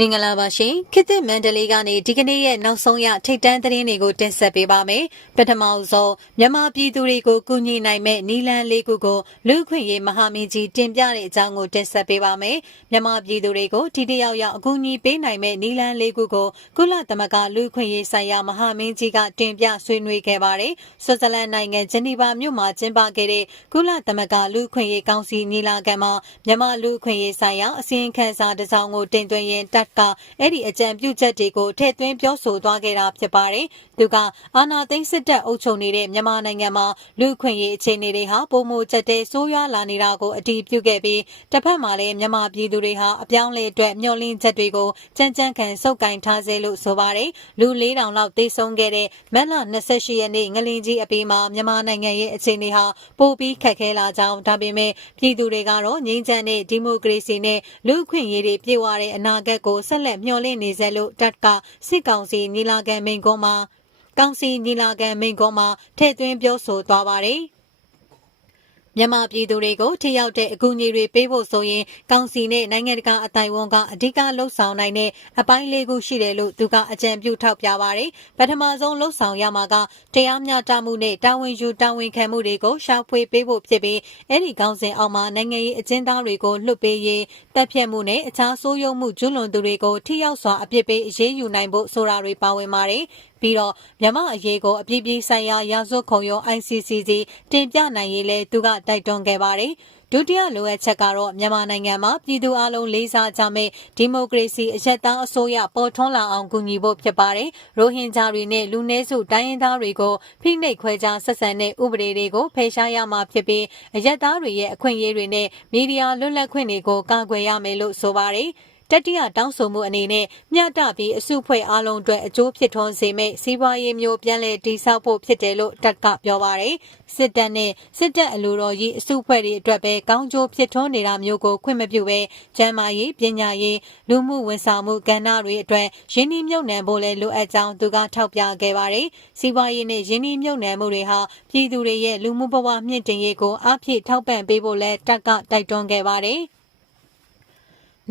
မင်္ဂလာပါရှင်ခေတ်သစ်မန္တလေးကနေဒီကနေ့ရဲ့နောက်ဆုံးရထိတ်တန့်သတင်းတွေကိုတင်ဆက်ပေးပါမယ်ပထမဆုံးမြန်မာပြည်သူတွေကိုကူညီနိုင်မဲ့နီလန်လေးခုကိုလူခွင့်ရေးမဟာမင်းကြီးတင်ပြတဲ့အကြောင်းကိုတင်ဆက်ပေးပါမယ်မြန်မာပြည်သူတွေကိုထိတိယောက်ယောက်အကူအညီပေးနိုင်မဲ့နီလန်လေးခုကိုကုလသမဂ္ဂလူခွင့်ရေးဆိုင်ရာမဟာမင်းကြီးကတင်ပြဆွေးနွေးခဲ့ပါတယ်ဆွစ်ဇာလန်နိုင်ငံဂျနီဗာမြို့မှာကျင်းပခဲ့တဲ့ကုလသမဂ္ဂလူခွင့်ရေးကောင်စီညီလာခံမှာမြန်မာလူခွင့်ရေးဆိုင်ရာအစည်းအဝေးစာတစ်စောင်ကိုတင်သွင်းရင်းတက်ကအဲ့ဒီအကြံပြုချက်တွေကိုထည့်သွင်းပြောဆိုသွားခဲ့တာဖြစ်ပါတယ်။သူကအာဏာသိမ်းစစ်တပ်အုပ်ချုပ်နေတဲ့မြန်မာနိုင်ငံမှာလူခွင့်ရေးအခြေအနေတွေဟာပုံမချက်တဲ့ဆိုးရွားလာနေတာကိုအတည်ပြုခဲ့ပြီးတစ်ဖက်မှာလည်းမြန်မာပြည်သူတွေဟာအပြောင်းလဲအတွက်မျှော်လင့်ချက်တွေကိုကြမ်းကြမ်းခံစုပ်ကင်ထားစေလို့ဆိုပါတယ်။လူ၄000လောက်တေဆုံးခဲ့တဲ့မက်လ28ရက်နေ့ငလင်ကြီးအပြီးမှာမြန်မာနိုင်ငံရဲ့အခြေအနေဟာပိုပြီးခက်ခဲလာကြောင်းဒါပေမဲ့ပြည်သူတွေကတော့ငြိမ်းချမ်းတဲ့ဒီမိုကရေစီနဲ့လူခွင့်ရေးတွေပြည့်ဝတဲ့အနာဂတ်ကိုဆက်လက်မျှော်လင့်နေစေလို့တပ်ကစစ်ကောင်စီညီလာခံမိန့်ခွန်းမှာကောင်စီညီလာခံမိန့်ခွန်းမှာထည့်သွင်းပြောဆိုသွားပါတယ်။ မြန်မာပြည်သူတွေကိုထိရောက်တဲ့အကူအညီတွေပေးဖို့ဆိုရင်ကောင်စီနဲ့နိုင်ငံတကာအတိုင်းဝန်ကအဓိကလှုပ်ဆောင်နိုင်တဲ့အပိုင်းလေးခုရှိတယ်လို့သူကအကြံပြုထောက်ပြပါတယ်။ပထမဆုံးလှုပ်ဆောင်ရမှာကတရားမျှတမှုနဲ့တာဝန်ယူတာဝန်ခံမှုတွေကိုရှာဖွေပေးဖို့ဖြစ်ပြီးအဲ့ဒီကောင်စဉ်အောက်မှာနိုင်ငံရေးအကျဉ်းသားတွေကိုလွှတ်ပေးရေးတပ်ဖြတ်မှုနဲ့အခြားဆိုးရုံးမှုကျူးလွန်သူတွေကိုထိရောက်စွာအပြစ်ပေးအရေးယူနိုင်ဖို့ဆိုတာတွေပါဝင်ပါတယ်။ပြီးတော့မြန်မာအရေးကိုအပြည့်ပြည့်ဆိုင်ရာရာဇဝတ်ခုံရုံး ICC စီတင်ပြနိုင်ရေးလဲသူကတိုက်တွန်းခဲ့ပါတယ်ဒုတိယလိုအပ်ချက်ကတော့မြန်မာနိုင်ငံမှာပြည်သူအလုံးလေးစားကြမဲ့ဒီမိုကရေစီအရက်သားအစိုးရပေါ်ထွန်းလာအောင်ကူညီဖို့ဖြစ်ပါတယ်။ရိုဟင်ဂျာတွေနဲ့လူနည်းစုတိုင်းရင်းသားတွေကိုဖိနှိပ်ခွဲခြားဆက်ဆံတဲ့ဥပဒေတွေကိုဖယ်ရှားရမှာဖြစ်ပြီးအရက်သားတွေရဲ့အခွင့်အရေးတွေနဲ့မီဒီယာလွတ်လပ်ခွင့်တွေကိုကာကွယ်ရမယ်လို့ဆိုပါတယ်။ တတိယတောင်းဆိုမှုအနေနဲ့မျှတပြီးအစုဖွဲ့အားလုံးအတွက်အကျိုးဖြစ်ထွန်းစေမယ့်စီးပွားရေးမျိုးပြန်လည်တည်ဆောက်ဖို့ဖြစ်တယ်လို့တပ်ကပြောပါရယ်စစ်တပ်နဲ့စစ်တပ်အလိုတော်ကြီးအစုဖွဲ့တွေအတွက်ပဲကောင်းကျိုးဖြစ်ထွန်းနေတာမျိုးကိုခွင့်မပြုဘဲကျန်းမာရေးပညာရေးလူမှုဝန်ဆောင်မှုကဏ္ဍတွေအတွက်ရင်းနှီးမြှုပ်နှံဖို့လည်းလိုအပ်ကြောင်းသူကထောက်ပြခဲ့ပါရယ်စီးပွားရေးနဲ့ရင်းနှီးမြှုပ်နှံမှုတွေဟာပြည်သူတွေရဲ့လူမှုဘဝမြင့်တင်ရေးကိုအပြည့်ထောက်ပံ့ပေးဖို့လည်းတပ်ကတိုက်တွန်းခဲ့ပါတယ်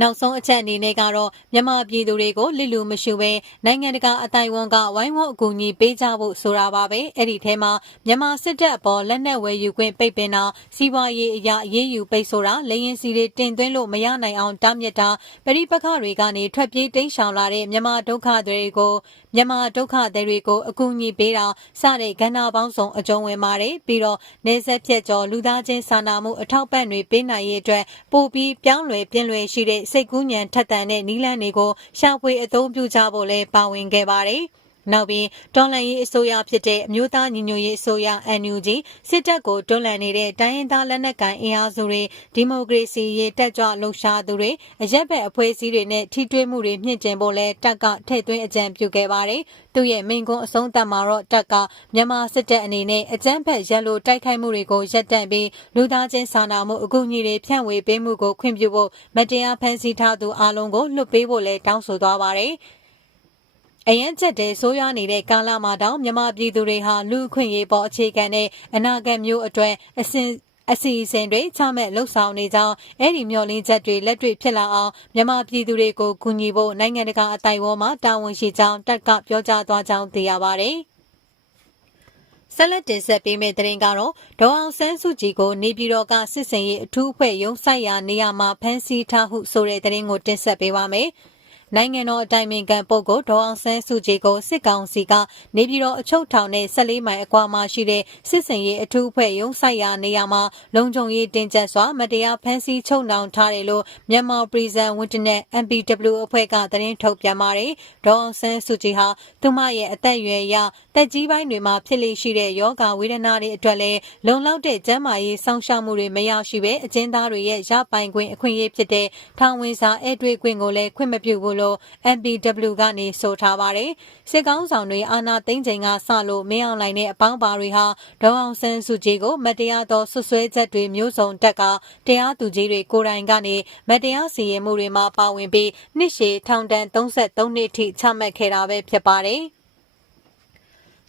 နောက်ဆုံးအချက်အနေနဲ့ကတော့မြန်မာပြည်သူတွေကိုလစ်လူမရှိဘဲနိုင်ငံတကာအတိုင်းဝန်ကဝိုင်းဝန်းအကူအညီပေးကြဖို့ဆိုတာပါပဲအဲ့ဒီထဲမှာမြန်မာစစ်တပ်အပေါ်လက်နက်ဝယ်ယူခွင့်ပိတ်ပင်တာစီးပွားရေးအရာအရေးယူပိတ်ဆိုတာလေရင်စီတွေတင်သွင်းလို့မရနိုင်အောင်တားမြစ်တာပရိပခတွေကနေထွက်ပြေးတိမ်းရှောင်လာတဲ့မြန်မာဒုက္ခတွေကို မြန်မာဒုက္ခတွေကိုအကူအညီပေးတာစတဲ့ကဏ္ဍပေါင်းစုံအကျုံးဝင်ပါတယ်ပြီးတော့နေဆက်ဖြတ်ကျော်လူသားချင်းစာနာမှုအထောက်ပံ့တွေပေးနိုင်ရေးအတွက်ပို့ပြီးပြောင်းလဲပြင်းလွယ်ရှိတဲ့စိတ်ကူးညံထက်သန်တဲ့နီးလန်းတွေကိုရှာဖွေအသုံးပြုကြဖို့လည်းပါဝင်ခဲ့ပါတယ်။ နောက်ပြီးတော်လှန်ရေးအစိုးရဖြစ်တဲ့အမျိုးသားညီညွတ်ရေးအစိုးရ NUG စစ်တပ်ကိုတွန်းလှန်နေတဲ့တိုင်းရင်းသားလက်နက်ကိုင်အင်အားစုတွေဒီမိုကရေစီရေးတက်ကြွလှုပ်ရှားသူတွေအရက်ဘက်အဖွဲ့အစည်းတွေနဲ့ထိတွေ့မှုတွေမြင့်တင်ဖို့လဲတပ်ကထည့်သွင်းအကြံပြုခဲ့ပါတယ်။သူရဲ့မိန့်ခွန်းအဆုံးသတ်မှာတော့တပ်ကမြန်မာစစ်တပ်အနေနဲ့အကြမ်းဖက်ရက်လိုတိုက်ခိုက်မှုတွေကိုရပ်တန့်ပြီးလူသားချင်းစာနာမှုအကူအညီတွေဖြန့်ဝေပေးမှုကိုခွင့်ပြုဖို့မတရားဖန်ဆီးထားသူအလုံးကိုလွှတ်ပေးဖို့လဲတောင်းဆိုသွားပါတယ်။ အရင်ချက်တဲ့ဆိုးရွားနေတဲ့ကာလမှာတောင်မြမပြည်သူတွေဟာလူအခွင့်ရေးပေါ်အခြေခံတဲ့အနာဂတ်မျိုးအတွက်အစဉ်အစီအစဉ်တွေချမှတ်လှုပ်ဆောင်နေကြောင်းအဲ့ဒီမျှော်လင့်ချက်တွေလက်တွေ့ဖြစ်လာအောင်မြန်မာပြည်သူတွေကိုကူညီဖို့နိုင်ငံတကာအတိုင်းအဝန်းမှာတာဝန်ရှိကြောင်းတပ်ကပြောကြားသွားကြောင်းသိရပါတယ်။ဆက်လက်တင်ဆက်ပေးမယ့်သတင်းကတော့ဒေါအောင်ဆန်းစုကြည်ကိုနေပြည်တော်ကစစ်စင်ရေးအထူးအဖွဲ့ရုံးဆိုင်ရာနေရာမှာဖမ်းဆီးထားဟုဆိုတဲ့သတင်းကိုတင်ဆက်ပေးပါမယ်။ နိုင်ငံတော်အတိုင်ပင်ခံပုဂ္ဂိုလ်ဒေါအောင်ဆန်းစုကြည်ကိုစစ်ကောင်စီကနေပြည်တော်အချုပ်ထောင်နဲ့14မိုင်အကွာမှာရှိတဲ့စစ်စင်ရေးအထူးအဖွဲ့ရုံးဆိုင်ရာနေရာမှာလုံခြုံရေးတင်ကျပ်စွာမတရားဖမ်းဆီးချုပ်နှောင်ထားတယ်လို့မြန်မာ Prison Witness MPW အဖွဲ့ကသတင်းထုတ်ပြန်ပါတယ်။ဒေါအောင်ဆန်းစုကြည်ဟာသူမရဲ့အသက်အရွယ်အရတက်ကြီးပိုင်းတွေမှာဖြစ်လေရှိတဲ့ယောဂဝေဒနာတွေအတွက်လည်းလုံလောက်တဲ့ကျန်းမာရေးစောင့်ရှောက်မှုတွေမရရှိဘဲအကျဉ်းသားတွေရဲ့ရပိုင်ခွင့်အခွင့်အရေးဖြစ်တဲ့ထောင်ဝင်စာဧည့်တွေ့ခွင့်ကိုလည်းခွင့်မပြုဘူးလို့ MPW ကနေဆိုထားပါတယ်။စစ်ကောင်းဆောင်တွေအာဏာသိမ်းချိန်ကစလို့မင်းအောင်လှိုင်နဲ့အပေါင်းပါတွေဟာဒေါအောင်ဆန်းစုကြည်ကိုမတရားသောဆွဆွဲချက်တွေမျိုးစုံတက်ကတရားသူကြီးတွေကိုယ်တိုင်ကနေမတရားစီရင်မှုတွေမှာပါဝင်ပြီးနှစ်ရှည်ထောင်ဒဏ်33နှစ်ထိချမှတ်ခဲ့တာပဲဖြစ်ပါတယ်။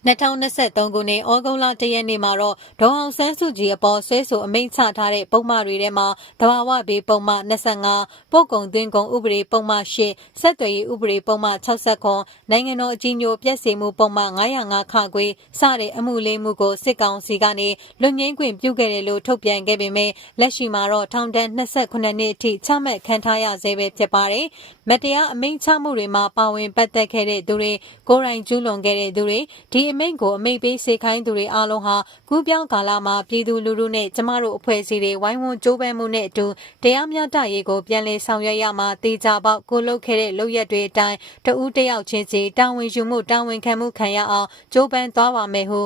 2023ခုနှစ်ဩဂုတ်လ1ရက်နေ့မှာတော့ဒေါအောင်ဆန်းစုကြည်အပေါ်ဆွဲဆိုအမိန့်ချထားတဲ့ပုံမှန်တွေထဲမှာတဘာဝဘေးပုံမှန်25ပို့ကုံသွင်းကုန်ဥပဒေပုံမှန်8ဆက်သွယ်ရေးဥပဒေပုံမှန်60နိုင်ငံတော်အကြီးအကျယ်ပြည့်စုံမှုပုံမှန်905ခခွေစတဲ့အမှုလေးမှုကိုစစ်ကောင်စီကနေလွတ်ငင်းခွင့်ပြုခဲ့တယ်လို့ထုတ်ပြန်ခဲ့ပေမဲ့လက်ရှိမှာတော့ထောင်ဒဏ်28နှစ်အထိချမှတ်ခံထားရဆဲပဲဖြစ်ပါတယ်။မတရားအမိန့်ချမှုတွေမှာပါဝင်ပတ်သက်ခဲ့တဲ့သူတွေကိုယ်တိုင်ကျူးလွန်ခဲ့တဲ့သူတွေဒီအမိန့်ကိုအမိန့်ပေးစေခိုင်းသူတွေအားလုံးဟာကူးပြောင်းကာလမှာပြည်သူလူထုနဲ့ကျမတို့အဖွဲ့အစည်းတွေဝိုင်းဝန်းကြိုးပမ်းမှုနဲ့အတူတရားမျှတရေးကိုပြန်လည်ဆောင်ရွက်ရမှာတေချာပေါက်ကိုလုတ်ခဲ့တဲ့လုပ်ရက်တွေအတိုင်းတဦးတယောက်ချင်းစီတာဝန်ယူမှုတာဝန်ခံမှုခံရအောင်ကြိုးပမ်းသွားပါမယ်ဟု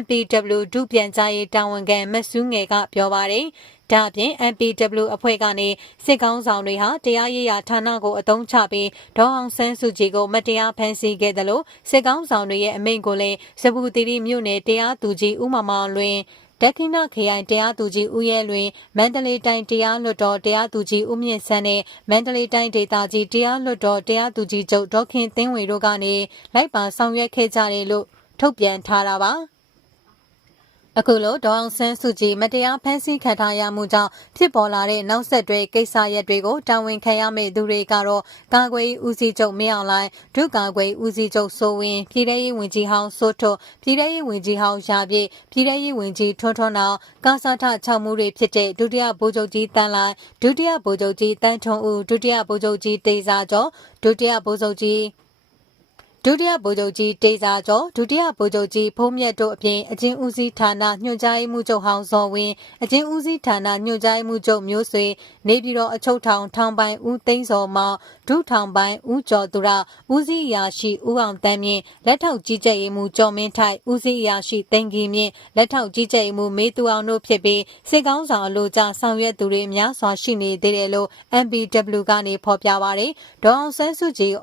MPW ဒုပြန်ကြားရေးတာဝန်ခံမဆူးငယ်ကပြောပါတယ်။ ဒါအပြင် MPW အဖွဲ့ကနေစစ်ကောင်းဆောင်တွေဟာတရားရေးရာဌာနကိုအသုံးချပြီးဒေါအောင်ဆန်းစုကြည်ကိုမတရားဖမ်းဆီးခဲ့တယ်လို့စစ်ကောင်းဆောင်တွေရဲ့အမိန့်ကိုလည်းစပူတီရီမြို့နယ်တရားသူကြီးဦးမမောင်လွင်ဒက္ခိဏခရိုင်တရားသူကြီးဦးရဲလွင်မန္တလေးတိုင်းတရားလွှတ်တော်တရားသူကြီးဦးမြင့်ဆန်းနဲ့မန္တလေးတိုင်းဒေသကြီးတရားလွှတ်တော်တရားသူကြီးချုပ်ဒေါခင်သင်းဝေတို့ကနေလိုက်ပါဆောင်ရွက်ခဲ့ကြတယ်လို့ထုတ်ပြန်ထားတာပါ အခုလိုဒေါအောင်ဆန်းစုကြည်မတရားဖမ်းဆီးခံထားရမှုကြောင့်ဖြစ်ပေါ်လာတဲ့နောက်ဆက်တွဲကိစ္စရပ်တွေကိုတာဝန်ခံရမယ့်သူတွေကတော့ကာကွယ်ဦးစီးချုပ်မင်းအောင်လှိုင်ဒုကာကွယ်ဦးစီးချုပ်စိုးဝင်းပြည်ထရေးဝန်ကြီးဟောင်းစိုးထွတ်ပြည်ထရေးဝန်ကြီးဟောင်းရာပြည့်ပြည်ထရေးဝန်ကြီးထွန်းထွန်းအောင်ကာစာထ6မှုတွေဖြစ်တဲ့ဒုတိယဗိုလ်ချုပ်ကြီးတန်းလိုက်ဒုတိယဗိုလ်ချုပ်ကြီးတန်းထွန်းဦးဒုတိယဗိုလ်ချုပ်ကြီးတေစာကျော်ဒုတိယဗိုလ်ချုပ်ကြီး ဒုတိယဗိုလ်ချုပ်ကြီးတေစာကျော်ဒုတိယဗိုလ်ချုပ်ကြီးဖုံးမြတ်တို့အပြင်အချင်းဦးစီးဌာနညွှန်ကြားရေးမှူးချုပ်ဟောင်းဇော်ဝင်းအချင်းဦးစီးဌာနညွှန်ကြားရေးမှူးချုပ်မျိုးဆွေနေပြည်တော်အချုပ်ထောင်ထောင်ပိုင်ဦးသိန်းစောမောင်ဒုထောင်ပိုင်ဦးကျော်သူရဦးစီးရာရှိဦးအောင်တန်းမြင့်လက်ထောက်ကြီးကြပ်ရေးမှူးကျော်မင်းထိုက်ဦးစီးရာရှိသိန်းကြီးမြင့်လက်ထောက်ကြီးကြပ်ရေးမှူးမေသူအောင်တို့ဖြစ်ပြီးစစ်ကောင်းဆောင်အလို့ကြဆောင်ရွက်သူတွေများစွာရှိနေသေးတယ်လို့ MPW ကနေဖော်ပြပါရယ်ဒေါအောင်ဆန်းစုကြည်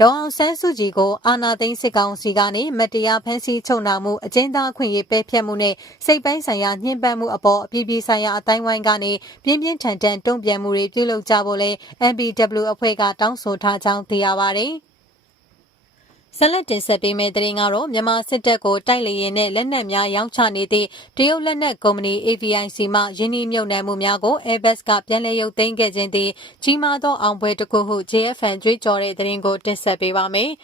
ဒေါအောင်ဆန်းစုကြည်ကိုအာဏာသိမ်းစစ်ကောင်စီကနေမတရားဖမ်းဆီးချုပ်နှောင်မှုအကျဉ်းသားခွင့်ရေးပယ်ဖျက်မှုနဲ့စိတ်ပိုင်းဆိုင်ရာညှဉ်းပန်းမှုအပေါ်အပြည်ပြည်ဆိုင်ရာအတိုင်းဝိုင်းကနေပြင်းပြင်းထန်ထန်တုံ့ပြန်မှုတွေပြုလုပ်ကြဖို့လဲ MPW အဖွဲ့ကတောင်းဆိုထားကြောင်းသိရပါတယ်။ ဆက်လက်တင်ဆက်ပေးမယ့်သတင်းကတော့မြန်မာစစ်တပ်ကိုတိုက်လေရင်နဲ့လက်နက်များရောင်းချနေသည့်တရုတ်လက်နက်ကုမ္ပဏီ AVIC မှယင်းနှိမ့်မြုပ်နှံမှုများကို Airbus ကပြန်လည်ရုပ်သိမ်းခဲ့ခြင်းသည်ကြီးမားသောအောင်ပွဲတစ်ခုဟု JFN ကြွေးကြော်တဲ့သတင်းကိုတင်ဆက်ပေးပါမယ်။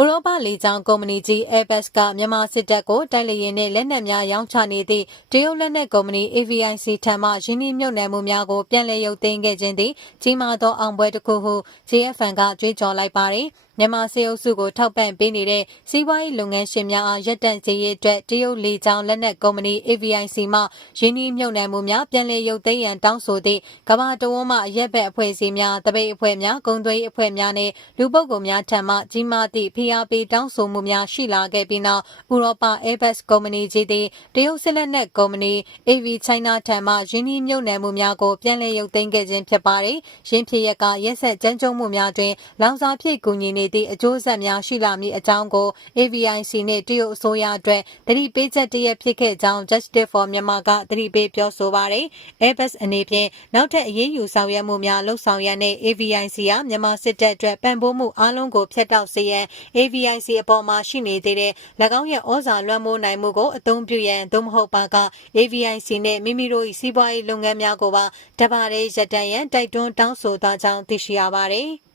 ဥရောပလေကြောင်းကုမ္ပဏီကြီး Airbus ကမြန်မာစစ်တပ်ကိုတိုက်လေယာဉ်နဲ့လက်နက်များရောင်းချနေသည့်တရုတ်လက်နက်ကုမ္ပဏီ AVIC ထံမှယင်းနှိမ့်မြုပ်နှံမှုများကိုပြန်လည်ရုပ်သိမ်းခဲ့ခြင်းသည်ကြီးမားသောအောင်ပွဲတစ်ခုဟု JFN ကကြွေးကြော်လိုက်ပါတယ်။ မြန်မာစေအုပ်စုကိုထောက်ပံ့ပေးနေတဲ့စီးပွားရေးလုပ်ငန်းရှင်များအားရပ်တန့်စေရေးအတွက်တရုတ်လေကြောင်းလက်နက်ကုမ္ပဏီ AVIC မှရင်းနှီးမြှုပ်နှံမှုများပြန်လည်ရုပ်သိမ်းရန်တောင်းဆိုသည့်ကမ္ဘာတဝန်းမှအရက်ဘက်အဖွဲ့အစည်းများတပိတ်အဖွဲ့များဂုံသွေးအဖွဲ့များနဲ့လူပုဂ္ဂိုလ်များထံမှကြီးမားသည့်ဖိအားပေးတောင်းဆိုမှုများရှိလာခဲ့ပြီးနောက်ဥရောပ Airbus ကုမ္ပဏီကြီးသည်တရုတ်စစ်လက်နက်ကုမ္ပဏီ AV China ထံမှရင်းနှီးမြှုပ်နှံမှုများကိုပြန်လည်ရုပ်သိမ်းခဲ့ခြင်းဖြစ်ပါတယ်။ရင်းဖြစ်ရက်ကရက်ဆက်ကြမ်းကြုတ်မှုများတွင်လောင်စာဖြည့်ကူညီနေသည့်အကျိုးဆက်များရှိလာမည့်အကြောင်းကို AVIC နှင့်တရုတ်အစိုးရအတွက်တတိပေးချက်တရက်ဖြစ်ခဲ့ကြောင်း Justice for Myanmar ကတတိပေးပြောဆိုပါတယ်။ Airbus အနေဖြင့်နောက်ထပ်အရေးယူဆောင်ရွက်မှုများလှုပ်ဆောင်ရန်နဲ့ AVIC ကမြန်မာစစ်တပ်အတွက်ပံ့ပိုးမှုအလုံးကိုဖျက်တောက်စေရန် AVIC အပေါ်မှာရှိနေသေးတဲ့၎င်းရဲ့ဩဇာလွှမ်းမိုးနိုင်မှုကိုအသုံးပြုရန်သို့မဟုတ်ပါက AVIC နဲ့မိမိတို့၏စီးပွားရေးလုပ်ငန်းများကိုပါတပါးရဲရပ်တန့်ရန်တိုက်တွန်းတောင်းဆိုသွားကြောင်းသိရှိရပါတယ်။